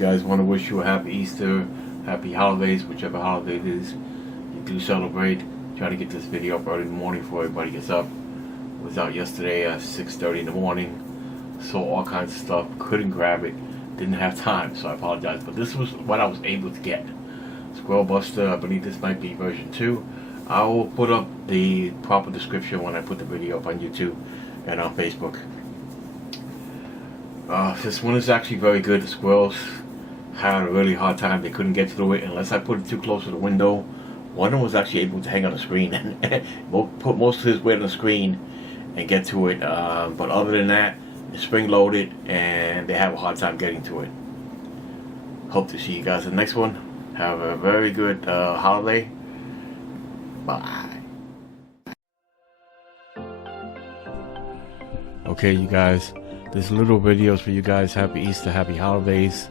guys. Want to wish you a happy Easter, happy holidays, whichever holiday it is you do celebrate. Try to get this video up early in the morning before everybody gets up. Was out yesterday at 6:30 in the morning. Saw all kinds of stuff. Couldn't grab it. Didn't have time, so I apologize. But this was what I was able to get. Squirrel Buster. I believe this might be version 2. I will put up the proper description when I put the video up on YouTube and on Facebook. This one is actually very good. The squirrels had a really hard time. They couldn't get through it unless I put it too close to the window. One of them was actually able to hang on the screen and put most of his weight on the screen and get to it. But other than that, it's spring loaded and they have a hard time getting to it. Hope to see you guys in the next one. Have a very good holiday. Bye. Okay, you guys. This little videos for you guys. Happy Easter, happy holidays.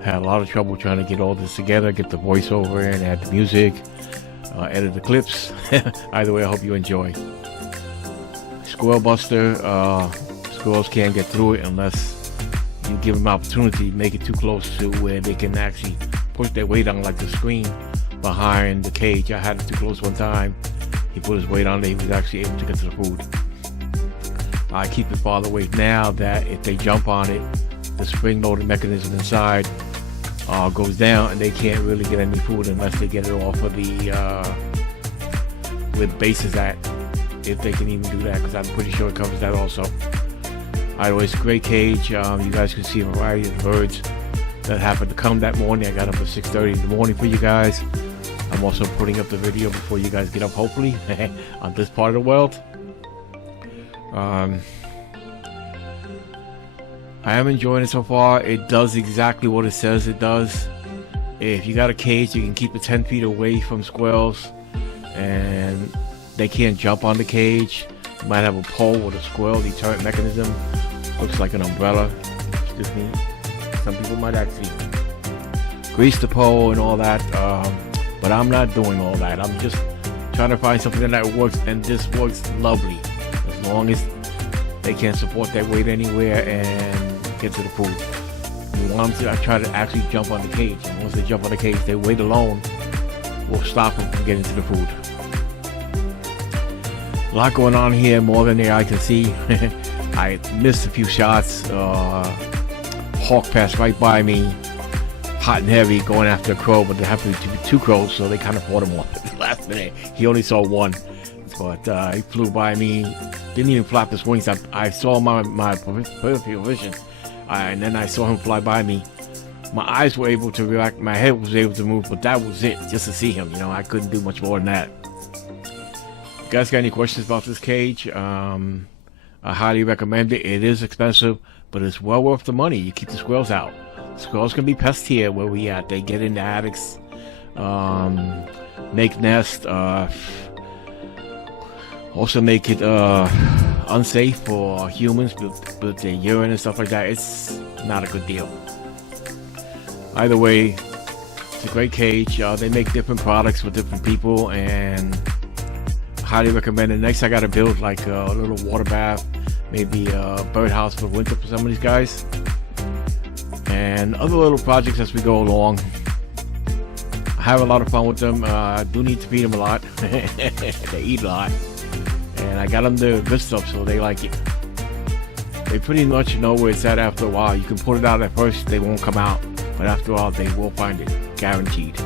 Had a lot of trouble trying to get all this together, get the voiceover in, add the music, edit the clips. Either way, I hope you enjoy. Squirrel Buster, squirrels can't get through it unless you give them an opportunity, make it too close to where they can actually push their weight on, like the screen behind the cage. I had it too close one time. He put his weight on it, he was actually able to get to the food. I keep it farther away now that if they jump on it, the spring-loaded mechanism inside goes down and they can't really get any food unless they get it off of the where the base is at, if they can even do that, because I'm pretty sure it covers that also. Either way, it's a great cage. You guys can see a variety of birds that happened to come that morning. I got up at 6:30 in the morning for you guys. I'm also putting up the video before you guys get up, hopefully, on this part of the world. I am enjoying it so far. It does exactly what it says it does. If you got a cage, you can keep it 10 feet away from squirrels and they can't jump on the cage. You might have a pole with a squirrel deterrent mechanism. Looks like an umbrella. Excuse me. Some people might actually grease the pole and all that, but I'm not doing all that. I'm just trying to find something that works, and this works lovely. As long as they can support their weight anywhere and get to the food. You want them to try to actually jump on the cage, and once they jump on the cage, their weight alone will stop them from getting to the food. A lot going on here, more than the eye can see. I missed a few shots. Hawk passed right by me, hot and heavy, going after a crow, but there happened to be 2 crows, so they kind of fought him off at the last minute. He only saw 1, but he flew by me. Didn't even flap his wings. I saw my peripheral vision, and then I saw him fly by me. My eyes were able to react, my head was able to move, but that was it, just to see him. You know, I couldn't do much more than that. You guys got any questions about this cage? I highly recommend it. It is expensive, but it's well worth the money. You keep the squirrels out. Squirrels can be pests here where we at. They get in the attics, make nests, also make it unsafe for humans with their urine and stuff like that. It's not a good deal. Either way, it's a great cage. They make different products for different people, and I highly recommend it. Next, I gotta build like a little water bath, maybe a birdhouse for winter for some of these guys, and other little projects as we go along. I have a lot of fun with them. I do need to feed them a lot. They eat a lot. And I got them the good stuff, so they like it. They pretty much know where it's at after a while. You can put it out at first, they won't come out. But after a while, they will find it. Guaranteed.